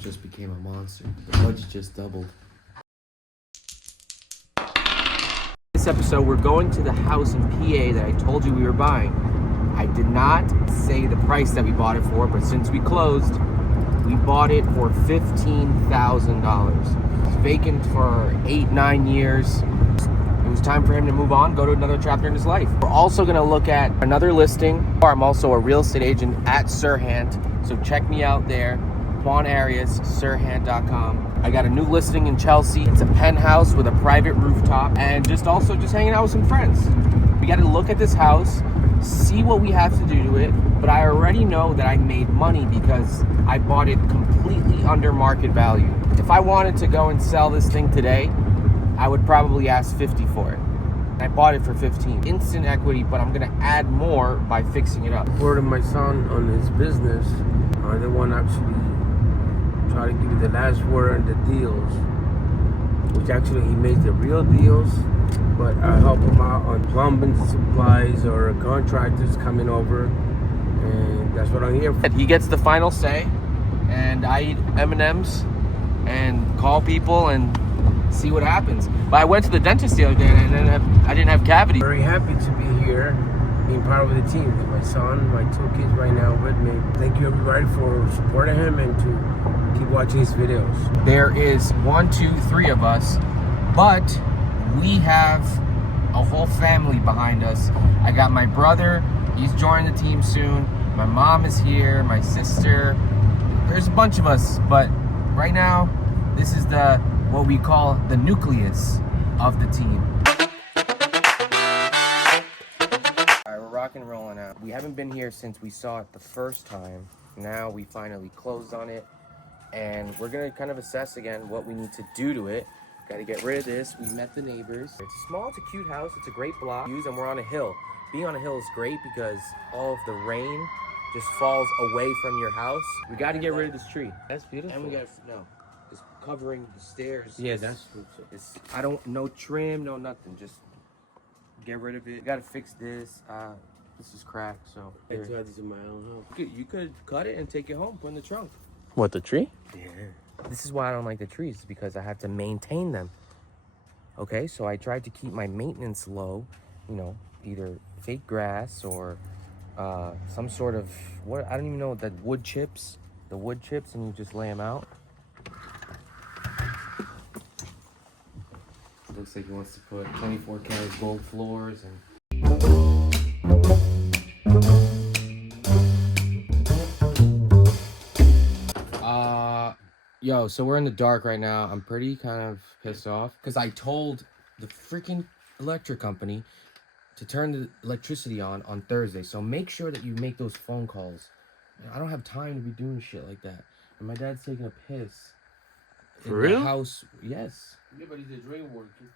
just became a monster. The budget just doubled. This episode, we're going to the house in PA that I told you we were buying. I did not say the price that we bought it for, but since we closed, we bought it for $15,000. It's vacant for 8-9 years. It was time for him to move on, go to another chapter in his life. We're also gonna look at another listing. I'm also a real estate agent at Sirhant, so check me out there. Juan Arias, sirhant.com. I got a new listing in Chelsea. It's a penthouse with a private rooftop, and just hanging out with some friends. We got to look at this house, see what we have to do to it, but I already know that I made money because I bought it completely under market value. If I wanted to go and sell this thing today, I would probably ask 50 for it. I bought it for 15. Instant equity, but I'm gonna add more by fixing it up. Word of my son on his business. The one actually try to give you the last word on the deals, which actually he made the real deals, but I help him out on plumbing supplies or contractors coming over, and that's what I'm here for. He gets the final say, and I eat M&Ms and call people and see what happens. But I went to the dentist the other day and I didn't have cavities. Very happy to be here, being part of the team with my son, my 2 kids right now with me. Thank you everybody for supporting him and to keep watching his videos. There is 1, 2, 3 of us, but we have a whole family behind us. I got my brother, he's joining the team soon. My mom is here, my sister. There's a bunch of us, but right now, this is what we call the nucleus of the team. Alright, we're rock and rolling out. We haven't been here since we saw it the first time. Now we finally closed on it, and we're gonna kind of assess again what we need to do to it. Gotta get rid of this. We met the neighbors. It's small, it's a cute house, it's a great block. And we're on a hill. Being on a hill is great because all of the rain just falls away from your house. We gotta get rid of this tree. That's beautiful. And we got, no, it's covering the stairs. Yeah, that's good. No trim, no nothing. Just get rid of it. We gotta fix this. This is cracked, so. I tried this in my own house. You could cut it and take it home, put it in the trunk. What, the tree? Yeah. This is why I don't like the trees, because I have to maintain them. Okay, so I tried to keep my maintenance low, either fake grass or some sort of, I don't even know, the wood chips, and you just lay them out. Looks like he wants to put 24 karat gold floors and... Yo, so we're in the dark right now. I'm pretty kind of pissed off because I told the freaking electric company to turn the electricity on Thursday. So make sure that you make those phone calls. I don't have time to be doing shit like that. And my dad's taking a piss. For real? The house, yes. Yeah, but the drain working.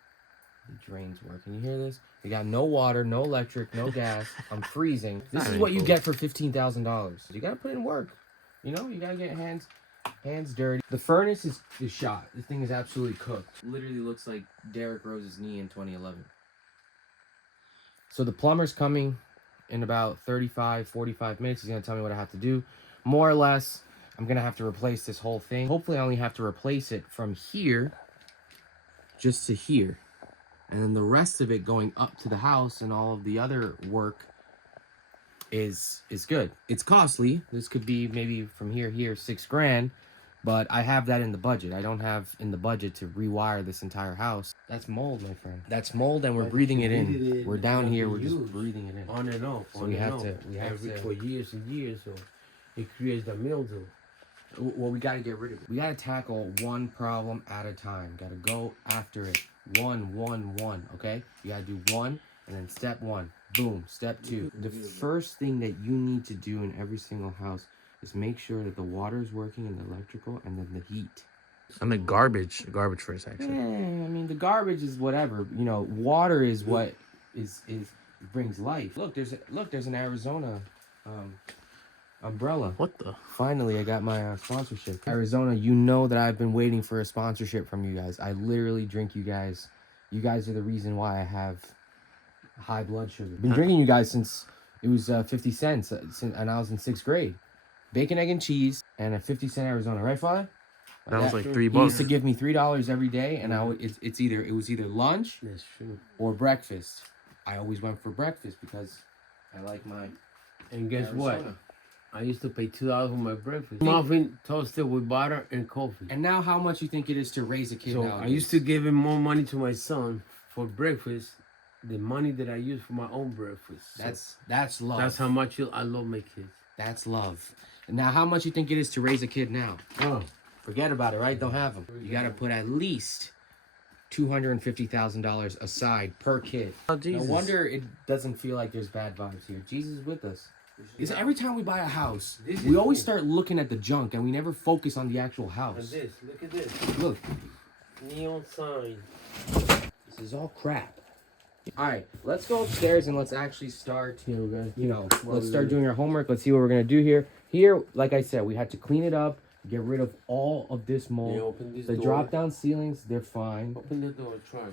The drain's working. You hear this? We got no water, no electric, no gas. I'm freezing. This is what you get for $15,000. You gotta put in work. You gotta get hands dirty. The furnace is shot. This thing is absolutely cooked. Literally looks like Derrick Rose's knee in 2011. So the plumber's coming in about 45 minutes. He's gonna tell me what I have to do. More or less, I'm gonna have to replace this whole thing. Hopefully I only have to replace it from here just to here. And then the rest of it going up to the house and all of the other work is good. It's costly. This could be maybe from here $6,000, but I have that in the budget. I don't have in the budget to rewire this entire house. That's mold, my friend. That's mold, and we're breathing it in. We're down here. We're just breathing it in. On and off. So we have to for years and years, so it creates the mildew. Well, we got to get rid of it. We got to tackle one problem at a time. Got to go after it. One. Okay? You got to do one, and then step 1. Boom. Step 2. The first thing that you need to do in every single house is make sure that the water is working and the electrical, and then the heat. And the garbage first, actually. Yeah, I mean, the garbage is whatever. Water is what is brings life. Look, there's an Arizona umbrella. What the? Finally, I got my sponsorship. Arizona, you know that I've been waiting for a sponsorship from you guys. I literally drink you guys. You guys are the reason why I have high blood sugar. Been drinking you guys since it was 50 cents, and I was in 6th grade. Bacon, egg, and cheese, and a 50-cent Arizona. Right, Father? That was like $3. He used to give me $3 every day, and it was either lunch That's true. or breakfast. I always went for breakfast because I like my. And guess what? Arizona. I used to pay $2 for my breakfast. Muffin toasted with butter and coffee. And now, how much you think it is to raise a kid? So nowadays? I used to give him more money to my son for breakfast than money that I use for my own breakfast. So that's love. that's how much I love my kids. That's love. And now, how much you think it is to raise a kid now? Oh, Forget about it, right? Don't have them. You got to put at least $250,000 aside per kid. Oh, No Jesus. wonder it doesn't feel like there's bad vibes here. Jesus is with us. Because every time we buy a house, we always start looking at the junk and we never focus on the actual and house. this, look at this. Look, Neon sign. this is all crap. All right, let's go upstairs and let's actually start. Let's start doing our homework. Let's see what we're gonna do here. Here, like I said, we had to clean it up, get rid of all of this mold. Yeah, open this The door. drop-down ceilings, they're fine. Open the door, try.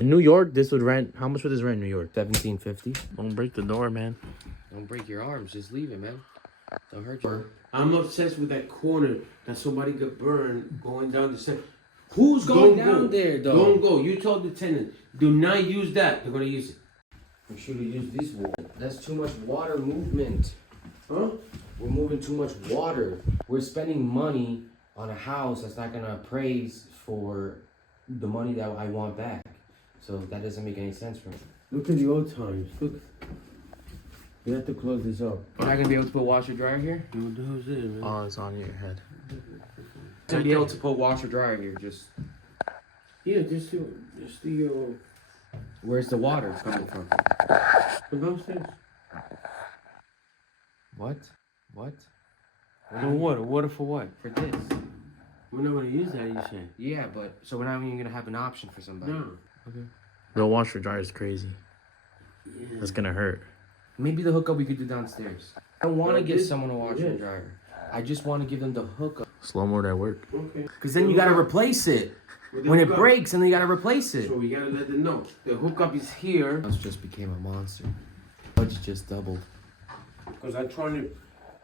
In New York, this would rent. How much would this rent in New York? $17.50. Don't break the door, man. Don't break your arms. Just leave it, man. Don't hurt you. I'm obsessed with that corner that somebody got burned going down the stairs. Who's going Don't down go. there, though? Don't go. You told the tenant, do not use that. They're gonna use it. We should have used this wall. That's too much water movement. Huh? We're moving too much water. We're spending money on a house that's not gonna appraise for the money that I want back. So that doesn't make any sense for me. Look at the old times. Look. You have to close this up. We're not gonna be able to put washer dryer here. What the hell's this, man? Oh, it's on your head. To be able to put washer dryer here, just Yeah, just the where's the water coming from? downstairs. What? What? No water. Water for what? For this? We're not gonna use that. You say? Yeah, but so we're not even gonna have an option for somebody. No. The washer dryer is crazy. That's gonna hurt. Maybe the hookup we could do downstairs. I don't want to Like give this? someone a washer and Yeah. dryer. I just want to give them the hookup. Slow mo at work. Okay. Because then you gotta replace it. When it breaks, and then you gotta replace it. So we gotta let them know. The hookup is here. House just became a monster. Budget just doubled. Because I'm trying to Make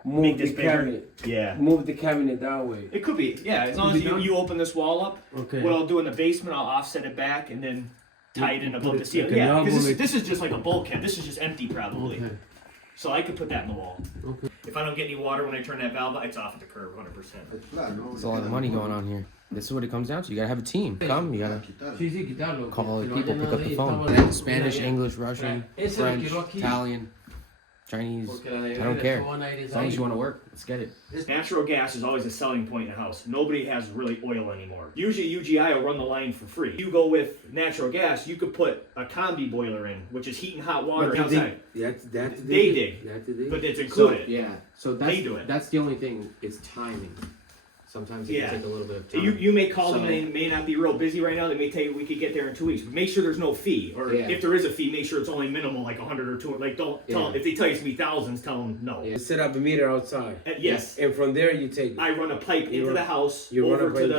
move this the bigger. cabinet. Yeah. Move the cabinet that way. It could be, yeah. As long Could as be done? you open this wall up, Okay. what I'll do in the basement, I'll offset it back and then tie it in You above put the it ceiling. like an Yeah, because elbow, this is just like a bulkhead. This is just empty probably. Okay. So I could put that in the wall. Okay. If I don't get any water when I turn that valve, it's off at the curb 100%. There's a lot of money going on here. This is what it comes down to. You gotta have a team. Come, you gotta Sí, sí, quítalo. call the Que no people, haya pick nada up the ahí, phone. estaba- Spanish, English, Russian, Ese lo French, quiero aquí. Italian, Chinese. Porque la I nevera don't care. estuvo en aire As long as ahí. you want to work, let's get it. Natural gas is always a selling point in a house. Nobody has really oil anymore. Usually UGI will run the line for free. You go with natural gas, you could put a combi boiler in, which is heat and hot water But outside. That's They dig. That's the dig. But it's included. Yeah. So They do it. That's the only thing is timing. Sometimes it Yeah. can take a little bit of time. You may call them So- and they may not be real busy right now. They may tell you we could get there in 2 weeks. But make sure there's no fee. Or Yeah. if there is a fee, make sure it's only minimal, like 100 or 200. Like don't tell Yeah. them. If they tell you it's gonna be thousands, tell them no. Yeah. You set up a meter outside. Yes. And from there you take it. I run a pipe You into run- the house, you run over a to pipe the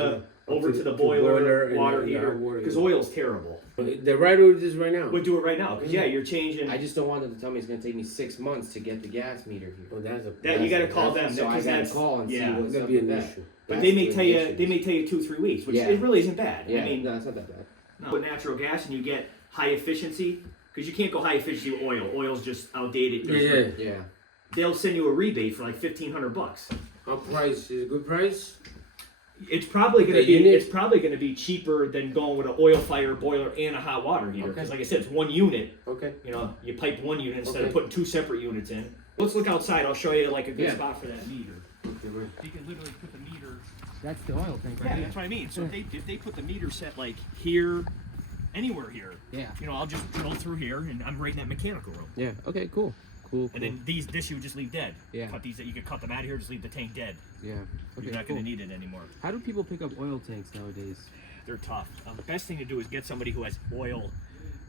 to- the to boiler, and water the heater. hot water Because heater. oil's terrible. The right order is right now. We'll do it right now. Because yeah, you're changing. I just don't want them to tell me it's gonna take me 6 months to get the gas meter here. Oh, that's a. That you gotta call them. So I because gotta that's call and see yeah. what's That'd up be with an that. issue. But That's they may the tell you issues. they may tell you 2-3 weeks, which Yeah. it really isn't bad. Yeah, I mean, no, it's not that bad. with natural gas and you get high efficiency because you can't go high efficiency with oil. Oil's just outdated. Yeah. Yeah. They'll send you a rebate for like $1,500. Our price is a good price. It's probably gonna The be unit? it's probably gonna be cheaper than going with an oil fire boiler and a hot water heater. Okay. Because like I said, it's one unit. Okay. You know, you pipe one unit instead of Okay. putting 2 separate units in. Let's look outside. I'll show you like a good Yeah. spot for that meter. Okay, right. You can literally put the meter. That's the oil tank Yeah, that's what I mean. So if they put the meter set like here, anywhere here, Yeah. you know, I'll just drill through here and I'm right in that mechanical room. Yeah. Okay. Cool. Cool. And then this you would just leave dead. Yeah. Cut these. You could cut them out of here. Just leave the tank dead. Yeah. Okay. You're not Cool. going to need it anymore. How do people pick up oil tanks nowadays? They're tough. The best thing to do is get somebody who has oil,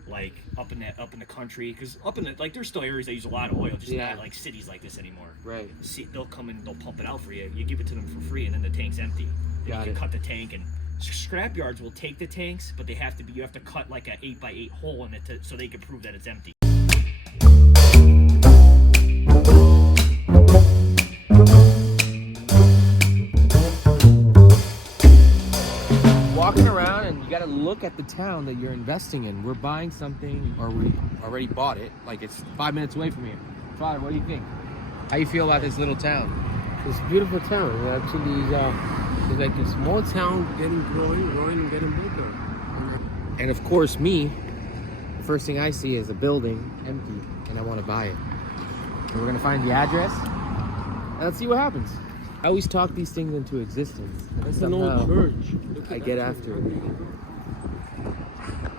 like up in the country, because up in the like there's still areas that use a lot of oil, just Yeah. not like cities like this anymore. Right. See, they'll come and they'll pump it out for you. You give it to them for free, and then the tank's empty. Then Got you can it. cut the tank, and scrap yards will take the tanks, but you have to cut like an 8x8 hole in it so they can prove that it's empty. look at the town that you're investing in. We're buying something, or we already bought it. Like, it's 5 minutes away from here. Father, what do you think? How you feel about this little town? It's a beautiful town. It actually is it's like a small town growing and getting bigger. And of course, me, the first thing I see is a building empty, and I want to buy it. So we're gonna find the address, and let's see what happens. I always talk these things into existence. And It's an old church. I get after it.